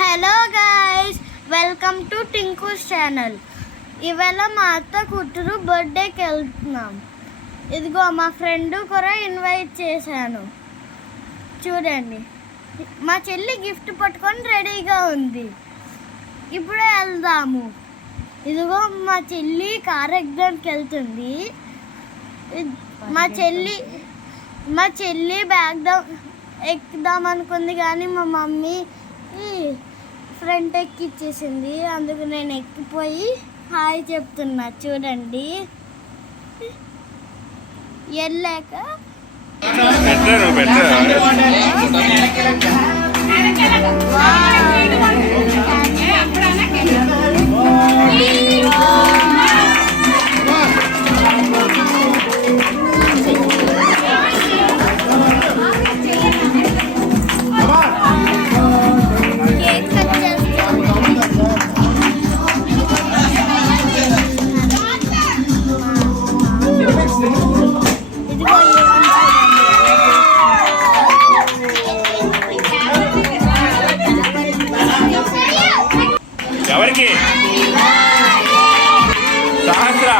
Hello guys, welcome to Tinku's channel. ఇవాళ మా అత్త కూతురు బర్త్డేకి వెళ్తున్నాం. ఇదిగో మా ఫ్రెండ్ కూడా ఇన్వైట్ చేశాను. చూడండి, మా చెల్లి గిఫ్ట్ పట్టుకొని రెడీగా ఉంది. ఇప్పుడే వెళ్దాము. ఇదిగో మా చెల్లి కార్ ఎగ్జామ్కి వెళ్తుంది. మా చెల్లి బ్యాగ్ ఎక్కుదాం అనుకుంది, కానీ మా మమ్మీ ఫ్రంట్ ఎక్కిచ్చేసింది. అందుకు నేను ఎక్కిపోయి హాయ్ చెప్తున్నా. చూడండి, వెళ్ళాక ఎవరికి సహస్ర